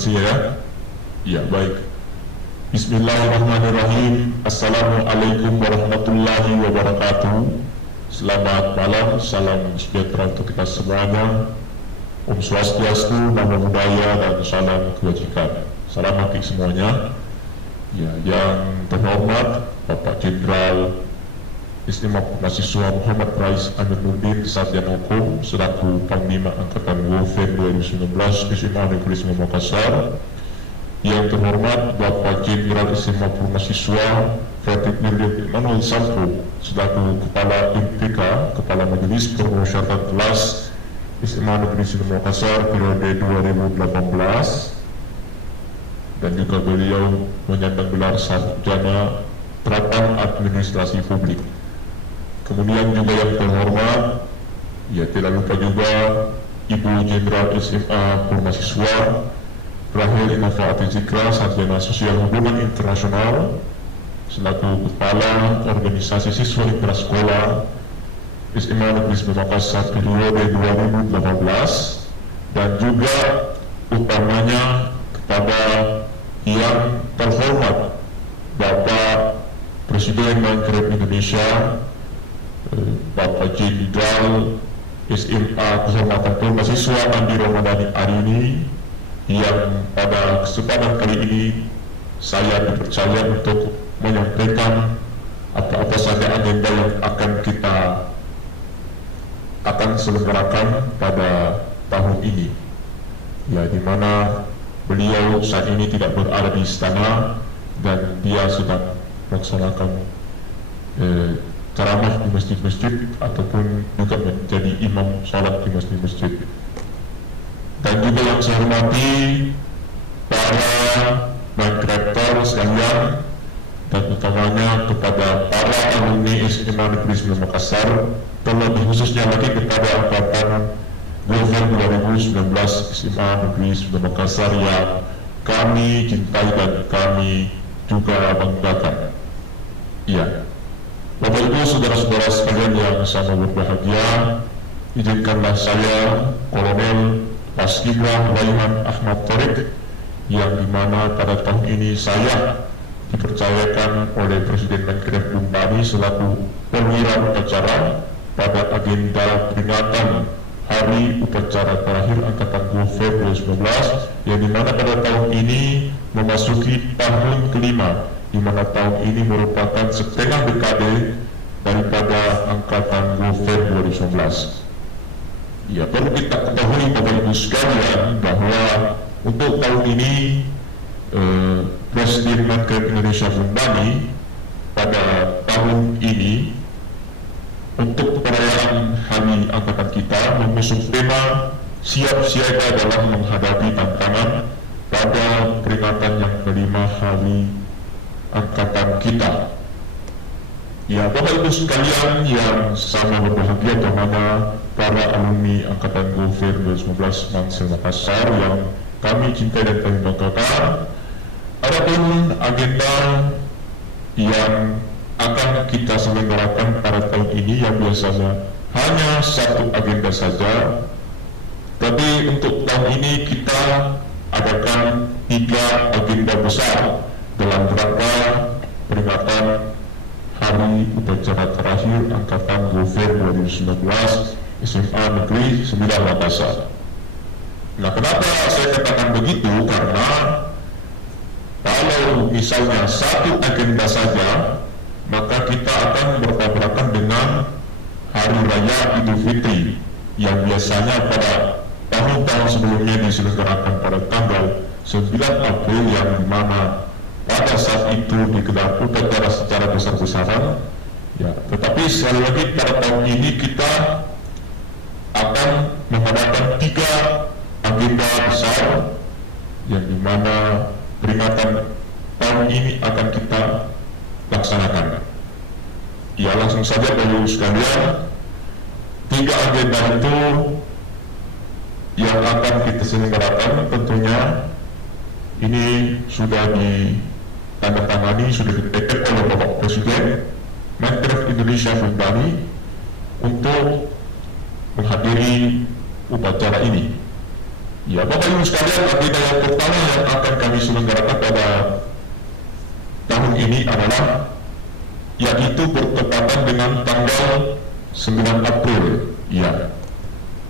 frekuensinya ya. Ya, baik. Bismillahirrahmanirrahim. Assalamualaikum warahmatullahi wabarakatuh. Selamat malam, salam sejahtera untuk kita semuanya. Om Swastiastu, Namo Buddhaya, dan salam kebajikan. Salam bagi semuanya. Ya, yang terhormat Bapak Jenderal Istimewa Mahasiswa Muhammad Rais Aminuddin Sarjana Hukum selaku Panglima Angkatan Gulfen 2019 SMA Negeri 9 Makassar. Yang terhormat Bapak Jenderal Istimewa Mahasiswa Fredrik William Immanuel Sampo selaku Kepala MPK, Kepala Majelis Permusyawaratan Kelas SMA Negeri 9 Makassar periode 2018, dan juga beliau menyandang gelar sarjana terapan administrasi publik. Kemudian juga yang terhormat, ya tidak lupa juga Ibu Jenderal SMA Mahasiswa Rahel Innova Atizikra, sarjana sosial hubungan internasional selaku Kepala Organisasi Siswa Intrasekolah SMA Negeri 9 Makassar periode 2018, dan juga utamanya kepada yang terhormat Bapak Presiden Bank Indonesia Bapak Jenderal SMA Kehormatan Mahasiswa Andi Ramadhani Arini, yang pada kesempatan kali ini saya dipercaya untuk menyampaikan apa-apa saja agenda yang akan selenggarakan pada tahun ini, ya, di mana beliau saat ini tidak berada di istana dan dia sedang melaksanakan ceramah di masjid-masjid ataupun juga menjadi imam salat di masjid-masjid. Dan juga yang saya hormati para Rektor sekalian, dan utamanya kepada para alumni SMA Negeri 9 Makassar, terlebih khususnya lagi kepada angkatan Gulfen 2019 SMA Negeri 9 Makassar yang kami cintai dan kami juga banggakan. Iya, Bapak Ibu, saudara-saudara sekalian yang sama berbahagia, izinkanlah saya, Kolonel Paskibra Laiman Ahmad Torik, yang dimana pada tahun ini saya dipercayakan oleh Presiden Menkref Bumbani selaku perwira upacara pada agenda peringatan Hari Upacara Terakhir Angkatan Gulfen 2019, yang dimana pada tahun ini memasuki tahun kelima, di mana tahun ini merupakan setengah dekade daripada Angkatan Gulfen 2019. Ya, perlu kita ketahui Bapak Ibu sekalian bahwa untuk tahun ini Presiden Menkref Indonesia Bumbani pada tahun ini untuk perayaan Hari Angkatan kita mengusung tema siap siaga dalam menghadapi tantangan pada peringatan yang kelima Hari Angkatan kita. Ya, Bapak Ibu sekalian yang sama berbahagia, terutama para alumni Angkatan Gulfen 2019 Mangsel Makassar yang kami cintai dan kami banggakan, adapun agenda yang akan kita selenggarakan pada tahun ini yang biasanya hanya satu agenda saja, tapi untuk tahun ini kita adakan 3 agenda besar dalam rangka peringatan Hari Upacara Terakhir Angkatan Gulfen 2019 SMA Negeri 9 Makassar. Nah, kenapa saya katakan begitu? Karena kalau misalnya satu agenda saja, maka kita akan bertabrakan dengan Hari Raya Idul Fitri yang biasanya pada tahun-tahun sebelumnya diselenggarakan pada tanggal 9 April, yang dimana pada saat itu digelar upacara secara besar-besaran. Ya, tetapi sekali lagi pada tahun ini kita akan mengadakan 3 agenda besar yang dimana peringatan tahun ini akan kita laksanakan. Ya, langsung saja Bapak Ibu sekalian, 3 agenda itu yang akan kita selenggarakan tentunya ini sudah ditandatangani, sudah ditetapkan oleh Bapak Presiden Menkref Indonesia Bumbani untuk menghadiri upacara ini. Ya, Bapak Ibu sekalian, agenda yang pertama yang akan kami selenggarakan pada tahun ini adalah yaitu bertepatan dengan tanggal 9 April. Ya.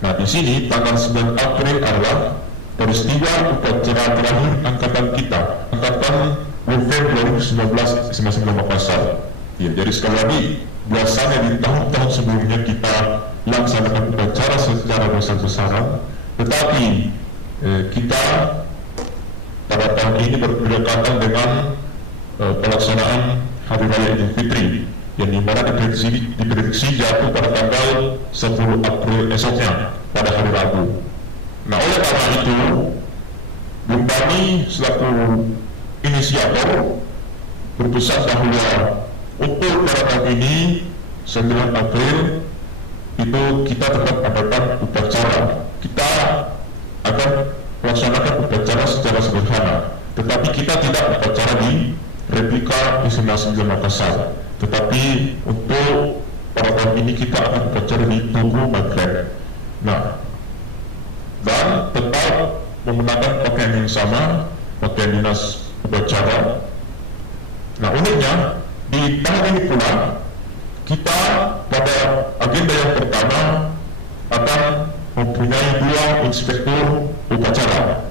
Nah, di sini tanggal 9 April adalah peristiwa upacara terakhir angkatan kita, angkatan November 2019 SMA 9 Makassar. Ya, jadi sekali lagi, biasanya di tahun-tahun sebelumnya kita laksanakan upacara secara besar-besaran, tetapi kita pada tahun ini berdekatan dengan pelaksanaan Hari Raya Idul Fitri yang dimana diprediksi jatuh pada tanggal 10 April esoknya pada hari Rabu. Nah, oleh karena itu, Bung Bani selaku inisiator berpesan bahwa untuk pada tahun ini 9 April itu kita tetap adakan upacara. Kita akan melaksanakan upacara secara sederhana, tetapi kita tidak upacara di replika SMA 9 Makassar, tetapi untuk pada tahun ini kita akan upacara di Tugu Maghreb. Nah, dan tetap menggunakan pakaian yang sama, pakaian dinas upacara. Nah, uniknya di tahun ini pula kita pada agenda yang pertama akan mempunyai 2 inspektur upacara.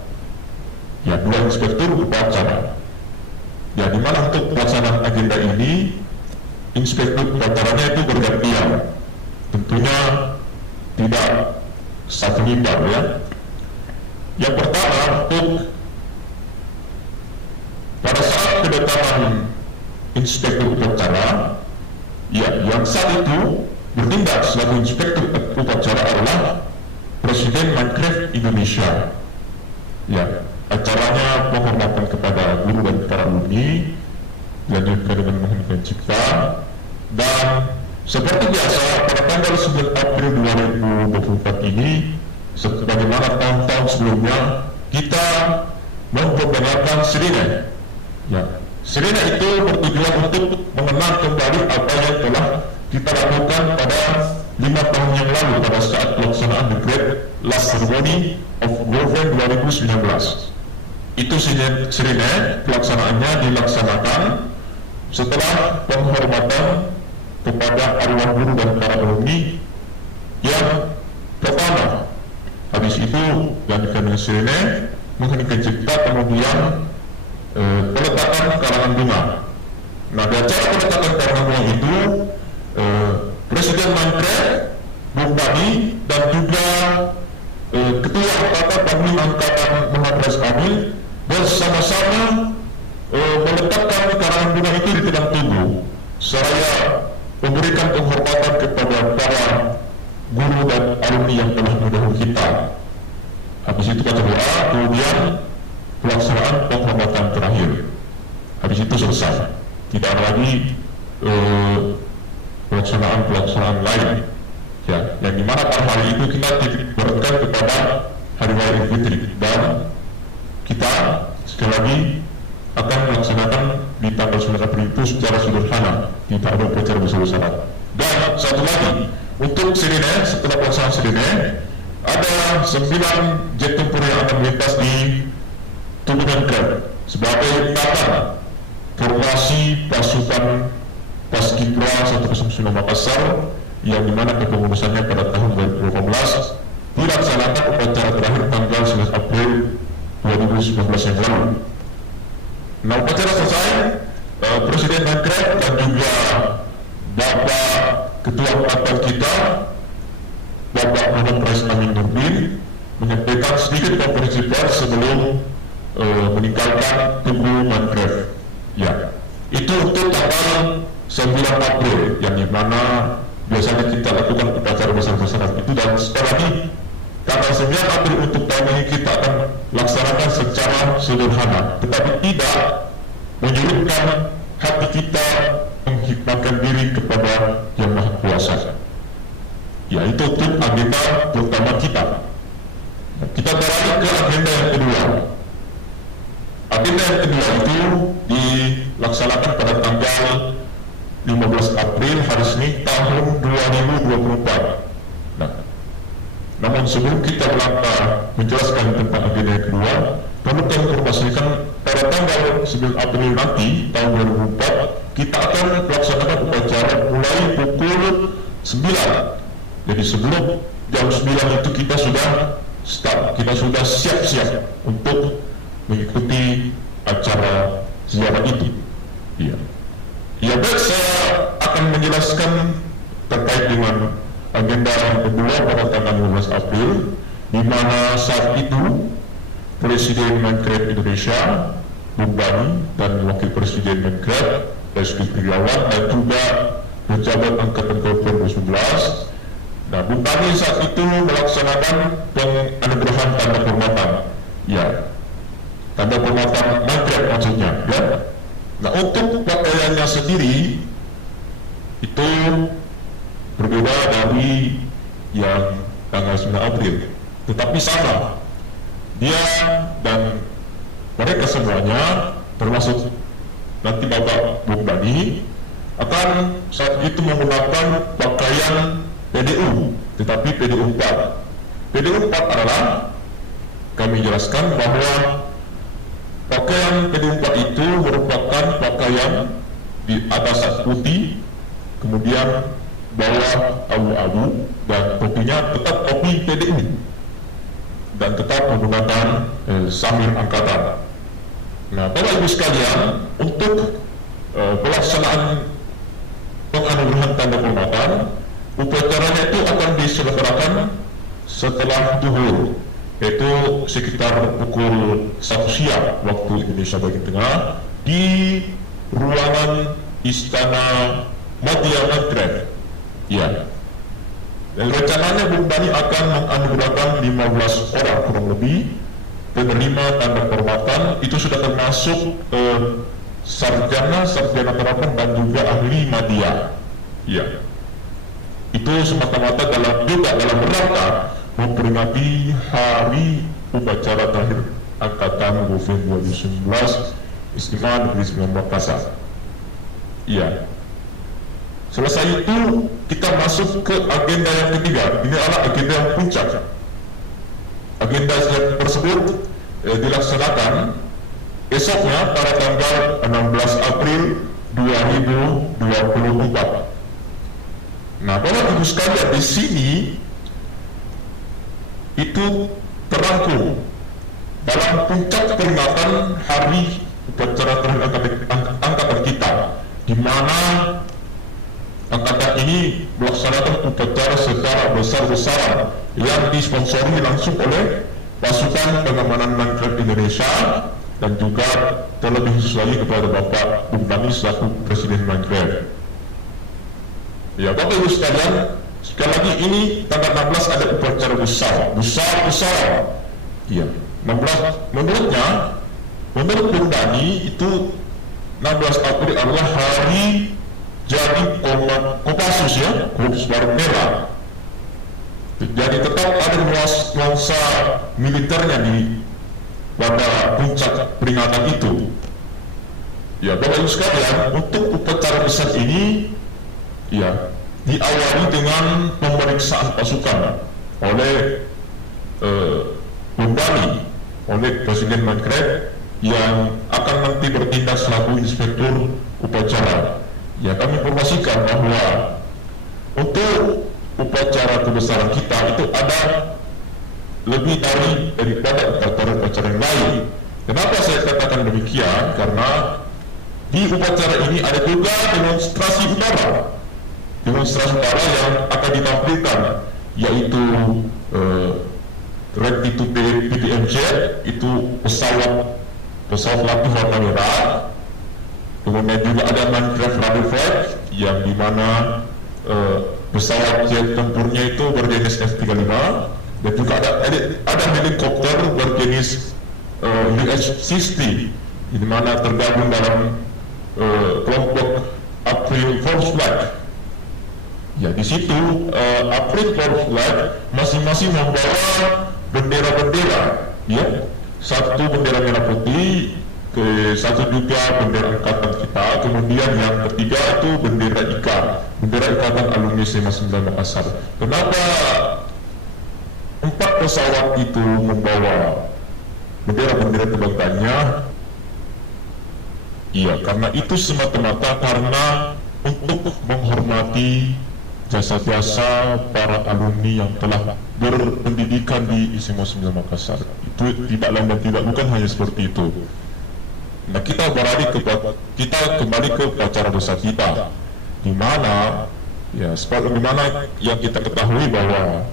Ya, 2 inspektur upacara. Ya, di mana untuk pelaksanaan agenda ini inspektur upacaranya itu bergantian. Tentunya tidak satu mimbar ya. Yang pertama, untuk pada saat kedatangan inspektur upacara, ya, yang saat itu bertindak selaku inspektur upacara adalah Presiden Minecraft Indonesia. Ya, acaranya penghormatan kepada guru dan para alumni, dilanjutkan dengan mengheningkan cipta, dan seperti biasa pada tanggal 9 April 2024 ini, sebagaimana tahun-tahun sebelumnya, kita memperkenalkan sirine. Ya, sirine itu bertujuan untuk mengenang kembali apa yang telah kita lakukan pada 5 tahun yang lalu pada saat pelaksanaan The Great Last Ceremony of Government 2019. Itu sirine pelaksanaannya dilaksanakan setelah penghormatan kepada arwah guru dan para alumni yang pertama. Habis itu dilanjutkan dengan sirine, mengheningkan cipta, kemudian peletakan karangan bunga. Nah, di acara peletakan karangan bunga itu Presiden Minecraft, Bung Bani, dan juga Ketua Angkatan Panglima Angkatan Muhammad Kamil bersama-sama meletakkan karangan bunga itu di depan tugu, seraya memberikan penghormatan kepada para guru dan alumni yang telah mendahului kita. Habis itu baca doa, kemudian pelaksanaan penghormatan terakhir. Habis itu selesai. Tidak ada lagi pelaksanaan lain. Ya, yang dimana pada hari itu kita diberikan kepada Hari Raya Idul Fitri, dan kita sekali lagi akan melaksanakan di tanggal 9 April itu secara sederhana, tidak ada upacara besar-besaran. Dan satu lagi, untuk sirine, setelah pelaksanaan sirine, ada 9 jet tempur yang akan melintas di Tugu Maghreb sebagai tanda formasi pasukan Paskibra 109 Makassar, yang dimana kepengurusannya pada tahun 2018 dilaksanakan upacara terakhir tanggal 9 April 2019 yang lalu. Nah, upacara selesai, Presiden Minecraft dan juga Bapak Ketua Angkatan kita, Bapak Muhammad Rais Amin Nurdin, menyampaikan sedikit konferensi pers sebelum meninggalkan Tugu Minecraft. Ya, itu untuk tanggal 9 April, yang dimana biasanya kita lakukan upacara besar-besaran itu. Dan sekali lagi, tanggal 9 April untuk tahun ini kita akan laksanakan secara sederhana, tetapi tidak menyurutkan hati kita menghikmatkan diri kepada Yang Maha Kuasa. Ya, itu untuk agenda pertama kita. Kita beralih ke agenda yang kedua. Agenda yang kedua itu dilaksanakan pada tanggal 15 April hari Senin tahun 2024. Nah, Namun sebelum kita melangkah menjelaskan tentang agenda yang kedua, perlu kami informasikan pada tanggal 9 April nanti tahun 2004 kita akan melaksanakan upacara mulai pukul 9. Jadi sebelum jam 9 itu kita sudah start, kita sudah siap-siap untuk mengikuti acara ziarah itu. Ya, baik, saya akan menjelaskan terkait dengan agenda yang kedua pada tanggal 15 April, di mana saat itu Presiden Minecraft Indonesia, Bung Bani, dan Wakil Presiden Minecraft, Rizky Triawan, dan juga pejabat Angkatan Korps 2011. Nah, Bung Bani saat itu melaksanakan penganugerahan tanda kehormatan, ya, tanda kehormatan Minecraft maksudnya, ya. Nah, untuk pakaiannya sendiri itu berbeda dari yang tanggal 9 April, tetapi sama. Dia dan mereka semuanya, termasuk nanti Bapak Bung Bani, akan saat itu menggunakan pakaian PDU, tetapi PDU 4. PDU 4 adalah, kami jelaskan bahwa pakaian PDU 4 itu merupakan pakaian di atas putih, kemudian bawah abu-abu, dan topinya tetap topi PDU dan tetap menggunakan samir angkatan. Nah, Bapak Ibu sekalian, untuk pelaksanaan penganugerahan tanda kehormatan, upacaranya itu akan diselenggarakan setelah zuhur, yaitu sekitar pukul 1 siang waktu Indonesia bagian tengah di ruangan Istana Madya Minecraft. Ya, dan rencananya Bung Bani akan menganugerahkan 15 orang kurang lebih penerima tanda kehormatan. Itu sudah termasuk sarjana terapan dan juga ahli media. Ya, itu semata-mata dalam rangka memperingati hari upacara terakhir Angkatan Govin 2019 Istimewa Negeri 9 Makassar. Ya, selesai itu kita masuk ke agenda yang ketiga. Ini adalah agenda yang puncak. Agenda tersebut dilaksanakan esoknya pada tanggal 16 April 2024. Nah, Bapak Ibu sekalian, di sini itu terangkum dalam puncak peringatan hari upacara terakhir angkatan kita, di mana angkatan ini melaksanakan upacara secara besar-besaran yang disponsori langsung oleh pasukan pengamanan Minecraft Indonesia dan juga terlebih khusus lagi kepada Bapak Bung Bani selaku Presiden Minecraft. Ya, Bapak Ibu sekalian, sekali lagi ini tanggal 16 ada upacara besar. Ya, 16 menurut Bung Bani itu 16 April adalah hari jadi Kopassus, ya, Korps Barang Merah. Jadi tetap ada nuansa militernya di pada puncak peringatan itu. Ya, Bapak Ibu sekalian, untuk upacara besar ini, ya, diawali dengan pemeriksaan pasukan oleh Bung Bani, oleh Presiden Minecraft yang akan nanti bertindak selaku inspektur upacara. Ya, kami informasikan bahwa untuk upacara kebesaran kita itu ada lebih daripada upacara yang lain. Kenapa saya katakan demikian? Karena di upacara ini ada juga demonstrasi utama yang akan ditampilkan, yaitu Rectitude PDMJ, itu pesawat latih warna merah. Kemudian juga ada Minecraft Radio Flight yang dimana pesawat jet tempurnya itu berjenis F-35, dan juga ada helikopter berjenis UH-60 di mana tergabung dalam kelompok April Force Flight. Ya, di situ April Force Flight masing-masing membawa bendera-bendera, ya, satu bendera merah putih, satu juga bendera angkatan kita, kemudian yang ketiga itu bendera IKA, bendera Ikatan Alumni SMA 9 Makassar. Kenapa 4 pesawat itu membawa bendera-bendera kebanggaannya, iya, karena itu semata-mata karena untuk menghormati jasa-jasa para alumni yang telah berpendidikan di SMA 9 Makassar. Itu tidak lain dan tidak bukan hanya seperti itu. Nah, kita kembali ke upacara besar kita, di mana ya sebagaimana yang kita ketahui bahwa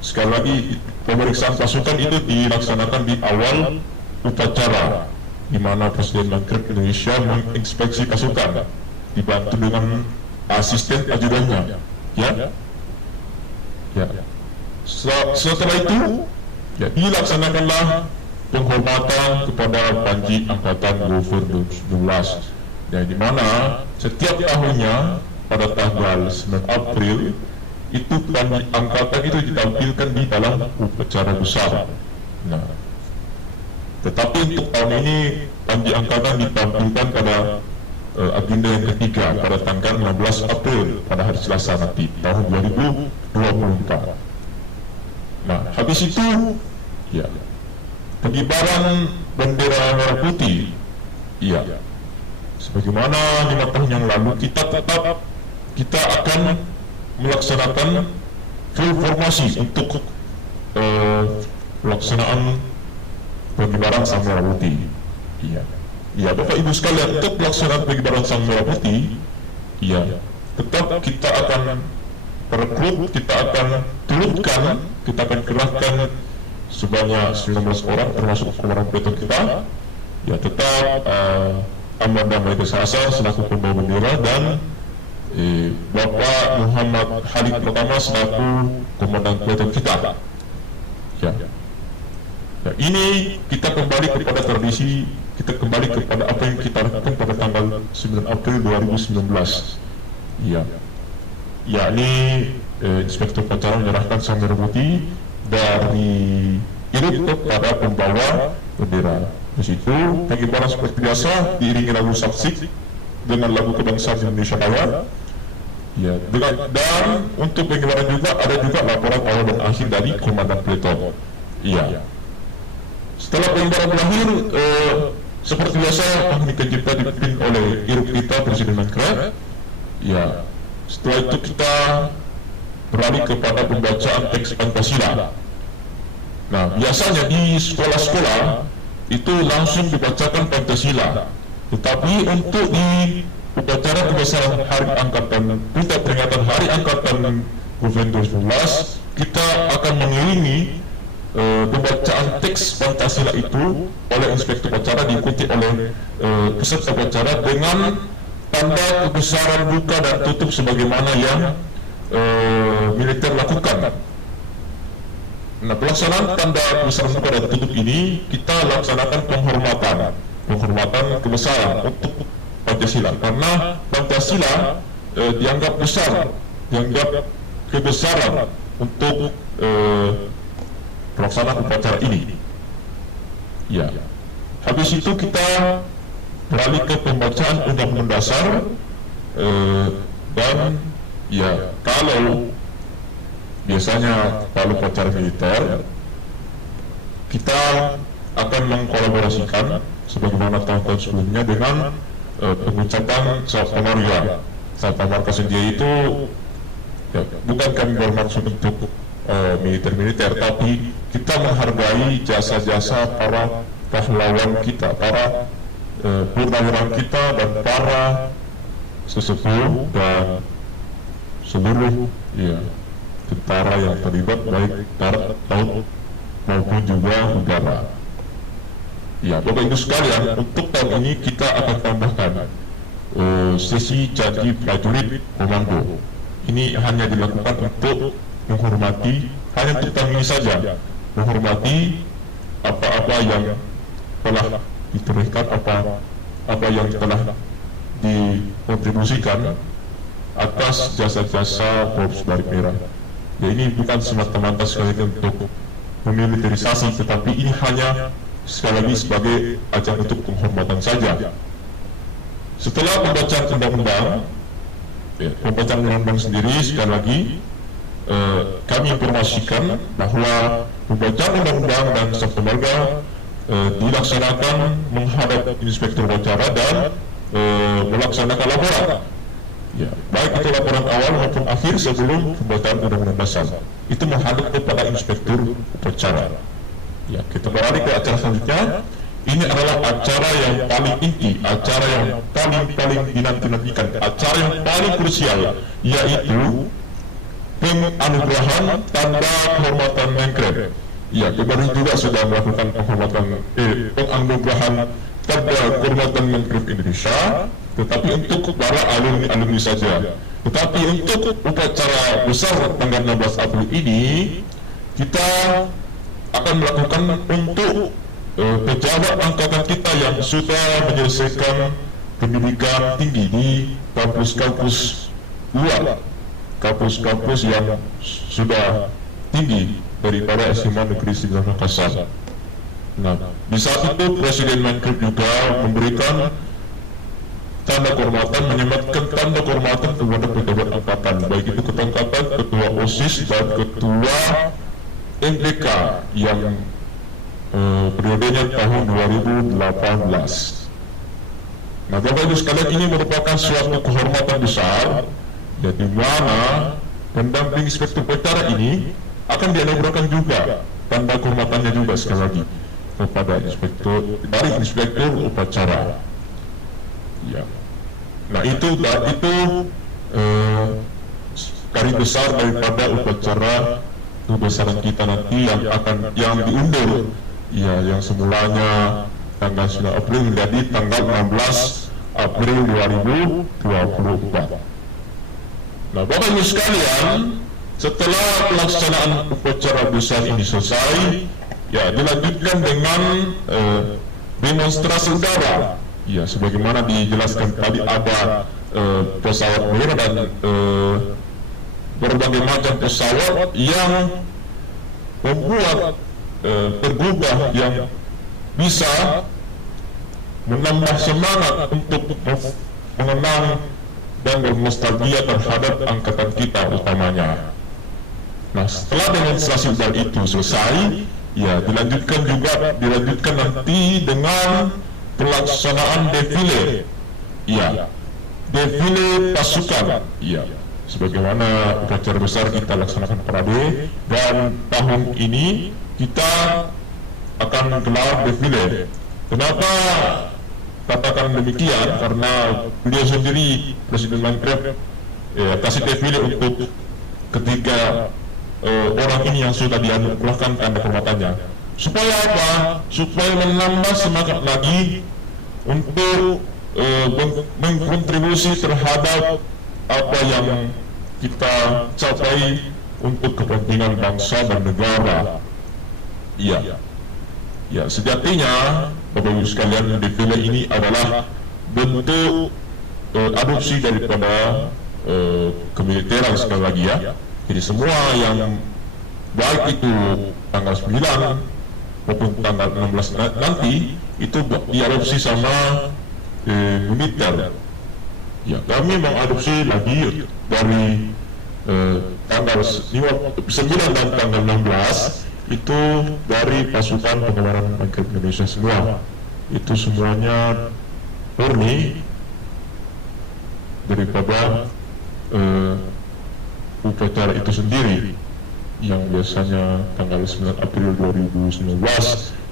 sekali lagi pemeriksaan pasukan itu dilaksanakan di awal upacara, di mana Presiden Republik Indonesia menginspeksi pasukan dibantu dengan asisten ajudannya, ya. Setelah itu, ya, dilaksanakanlah penghormatan kepada Panji Angkatan Gofur 2012, dan di mana setiap tahunnya pada tanggal 9 April itu Panji Angkatan itu ditampilkan di dalam upacara besar. Nah, tetapi untuk tahun ini Panji Angkatan ditampilkan pada agenda yang ketiga pada tanggal 16 April pada hari Selasa nanti tahun 2024. Nah, habis itu ya pengibaran bendera merah putih, iya, sebagaimana 5 tahun yang lalu kita akan melaksanakan full formasi untuk pelaksanaan pengibaran sang merah putih. Iya, ya Bapak Ibu sekalian, untuk pelaksanaan pengibaran sang merah putih, iya, tetap kita akan rekrut, kita akan turunkan, kita akan kerahkan sebanyak 19 orang termasuk komandan peloton kita, ya, tetap Amanda Maida Sasa selaku pembawa bendera dan Bapak Muhammad Khalid Pertama selaku komandan peloton kita, ya. Nah, ini kita kembali kepada tradisi, kita kembali kepada apa yang kita lakukan pada tanggal 9 April 2019, ya, yakni Inspektur Upacara menyerahkan sang merah putih dari irit kepada pembawa bendera. Di situ pengibaran seperti biasa diiringi lagu saksik dengan lagu kebangsaan Indonesia Raya. Ya, dan untuk pengibaran juga ada juga laporan awal dan akhir dari komandan peloton. Iya. Setelah pengibaran berakhir, seperti biasa teknik kita dipimpin oleh Irup kita Presiden Makrab. Ya, setelah itu kita beralih kepada pembacaan teks Pancasila. Nah, biasanya di sekolah-sekolah itu langsung dibacakan Pancasila, tetapi untuk di upacara kebesaran Hari Angkatan, kita peringatan Hari Angkatan Gofur 2011, kita akan mengiringi pembacaan teks Pancasila itu oleh Inspektur Upacara, diikuti oleh peserta upacara dengan tanda kebesaran buka dan tutup sebagaimana yang militer lakukan. Nah, pelaksanaan tanda kebesaran buka dan tutup ini kita laksanakan penghormatan kebesaran untuk Pancasila, karena Pancasila dianggap besar, dianggap kebesaran untuk pelaksanaan upacara ini. Ya, habis itu kita beralih ke pembacaan Undang-Undang Dasar, dan ya, biasanya kalau upacara militer kita akan mengkolaborasikan sebagaimana tahun-tahun sebelumnya dengan pengucapan Salam Pamarga. Salam Pamarga sendiri itu ya, bukan kami bermaksud untuk militer-militer, tapi kita menghargai jasa-jasa para pahlawan kita, para purnawirawan kita dan para sesepuh dan seluruh ya tentara yang terlibat baik darat, laut maupun juga udara. Ya, Bapak Ibu sekalian, untuk tahun ini kita akan tambahkan sesi janji prajurit komando. Ini hanya dilakukan untuk menghormati, hanya untuk tahun ini saja, menghormati apa-apa yang telah ditorehkan, apa yang telah dikontribusikan atas jasa-jasa Korps Barik Merah. Ya, ini bukan semata-mata sekali untuk memiliterisasi, tetapi ini hanya sekali lagi sebagai ajang untuk penghormatan saja. Setelah pembacaan undang-undang, ya, pembacaan undang-undang sendiri sekali lagi kami informasikan bahwa pembacaan undang-undang dan Sabtu Marga dilaksanakan menghadap Inspektur Upacara dan melaksanakan laporan. Ya, baik itu laporan awal maupun akhir sebelum pembacaan undang-undang dasar. Itu menghadap kepada Inspektur Upacara. Ya, kita beralih ke acara selanjutnya. Ini adalah acara yang paling inti, acara yang paling dinanti-nantikan, acara yang paling krusial, yaitu penganugerahan tanda kehormatan Menkrep. Ya, kemarin juga sudah melakukan penganugerahan tanda kehormatan Menkrep Indonesia, tetapi untuk para alumni saja. Tetapi untuk upacara besar tanggal 16 April ini, kita akan melakukan untuk pejabat angkatan kita yang sudah menyelesaikan pendidikan tinggi di kampus-kampus luar, kampus-kampus yang sudah tinggi daripada SMA Negeri 9 Makassar. Nah, di saat itu Presiden Menkrep juga memberikan tanda kehormatan, menyematkan tanda kehormatan kepada pejabat angkatan, baik itu ketua angkatan, ketua OSIS dan ketua MDK yang periodenya tahun 2018. Nah, Bapak Ibu sekalian, ini merupakan suatu kehormatan besar, ya, di mana pendamping Inspektur Upacara ini akan dianugerahkan juga tanda kehormatannya juga sekali lagi kepada Inspektur Upacara. Ya. Nah, itu garis besar daripada upacara kebesaran kita nanti yang diundur. Ya, yang semulanya tanggal 9 April menjadi tanggal 16 April 2024. Nah, Bapak Ibu sekalian, setelah pelaksanaan upacara besar ini selesai, ya, dilanjutkan dengan demonstrasi udara. Ya, sebagaimana dijelaskan tadi, ada pesawat merah dan berbagai macam pesawat yang membuat tergugah, yang bisa menambah semangat untuk mengenang dan bernostalgia terhadap angkatan kita utamanya. Nah, setelah demonstrasi udara itu selesai, ya, dilanjutkan nanti dengan pelaksanaan defile. Ya, defile pasukan. Ya, sebagaimana upacara besar kita laksanakan parade, dan tahun ini kita akan gelar defile. Kenapa katakan demikian? Karena beliau sendiri, Presiden Menkrep, kasih defile untuk ketiga orang ini yang sudah dianugerahkan tanda kehormatannya. Supaya apa? Supaya menambah semangat lagi untuk mengkontribusi terhadap apa yang kita capai untuk kepentingan bangsa dan negara. Iya, ya, sejatinya Bapak Ibu sekalian, defile ini adalah bentuk adopsi daripada kemiliteran sekali lagi, ya. Jadi semua yang baik itu tanggal 9 maupun tanggal 16 nanti itu diadopsi sama militer. Ya, kami mengadopsi lagi dari tanggal 9 dan tanggal 16 itu dari pasukan pengamanan Menkrep Indonesia semua. Itu semuanya murni daripada upacara itu sendiri, yang biasanya tanggal 9 April 2019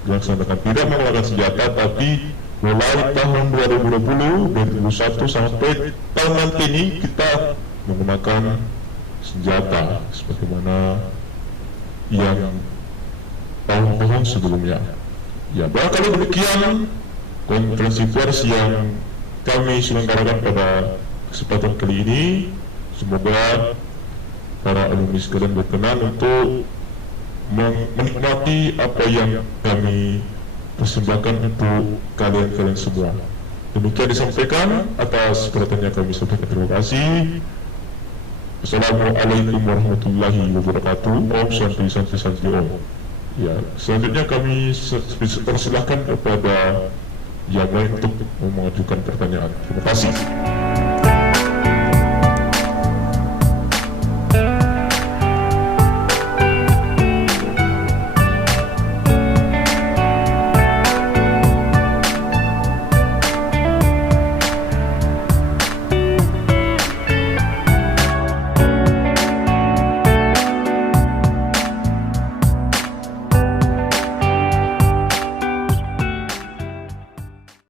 dilaksanakan tidak menggunakan senjata, tapi mulai tahun 2020, 2021 sampai tahun nanti ini kita menggunakan senjata sebagaimana yang tahun-tahun sebelumnya. Ya, barangkali demikian konferensi pers yang kami selenggarakan pada kesempatan kali ini. Semoga para alumni sekalian berkenan untuk menikmati apa yang kami persembahkan untuk kalian semua. Demikian disampaikan, atas perhatiannya kami sampaikan terima kasih. Assalamualaikum warahmatullahi wabarakatuh. Om Santi Santi Santi Om. Ya, selanjutnya kami persilahkan kepada yang lain untuk mengajukan pertanyaan. Terima kasih.